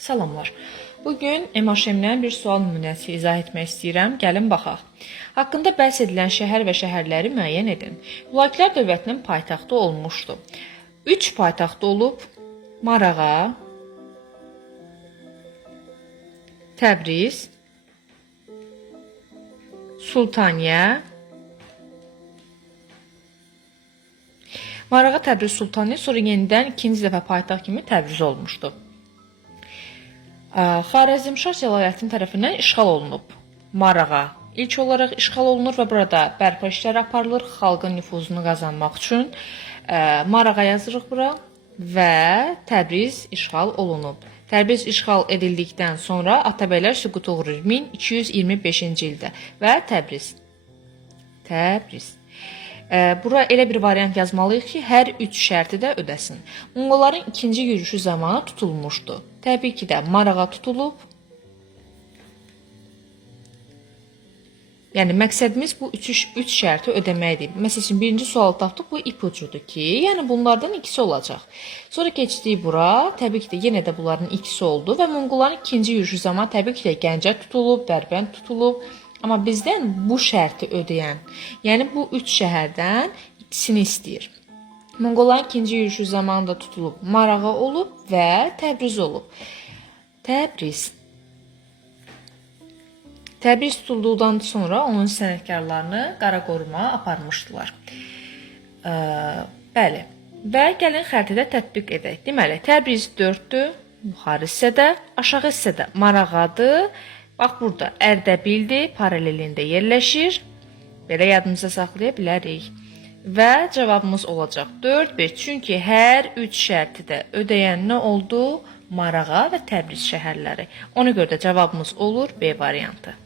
Salamlar. Bugün MHM-dən bir sual nümunəsi izah etmək istəyirəm. Gəlin baxaq. Haqqında bəhs edilən şəhər və şəhərləri müəyyən edin. Hülakülər dövlətinin paytaxtı olmuşdu. 3 paytaxtı olub: Marağa, Təbriz, Sultaniyə. Marağa, Təbriz, Sultaniyə, sonra yenidən ikinci dəfə paytaxt kimi Təbriz olmuşdu. Xarəzmşah cəlalətin tərəfindən işğal olunub. Marağa ilk olaraq işğal olunur və burada bərpa işləri aparılır xalqın nüfuzunu qazanmaq üçün. Marağa yazırıq bura və Təbriz işğal olunub. Təbriz işğal edildikdən sonra Atabəylər süquta uğrayır 1225-ci ildə və Təbriz. Bura elə bir variant yazmalıyıq ki, hər 3 şərti də ödəsin. Monqolların ikinci yürüşü zamanı tutulmuşdu. Təbii ki də Marağa tutulub. Yəni məqsədimiz bu 3 şərti ödəməkdir. Məsəl üçün birinci sualı tapdıq, bu ipucudur ki, yəni bunlardan ikisi olacaq. Sonra keçdik bura, təbii ki də yenə də bunların ikisi oldu və Monqolların ikinci yürüşü zamanı təbii ki də Gəncə tutulub, Dərbənd tutulub. Amma bizdən bu şərti ödəyən, yəni bu 3 şəhərdən ikisini istəyir. Monqolların ikinci yürüşü zamanında tutulub, Marağa olub və Təbriz olub. Təbriz tutulduqdan sonra onun sənətkarlarını qara qoruma aparmışdılar. Bəli. Və gəlin xəritədə tətbiq edək. Deməli, Təbriz 4-dür, yuxarı hissədə, aşağı hissədə Marağadır. Bax, burada Ərdəbildir, paralelində yerləşir. Belə yadımıza saxlaya bilərik. Və cavabımız olacaq 4-5. Çünki hər 3 şərti də ödəyən nə oldu? Marağa və Təbriz şəhərləri. Ona görə də cavabımız olur B variantı.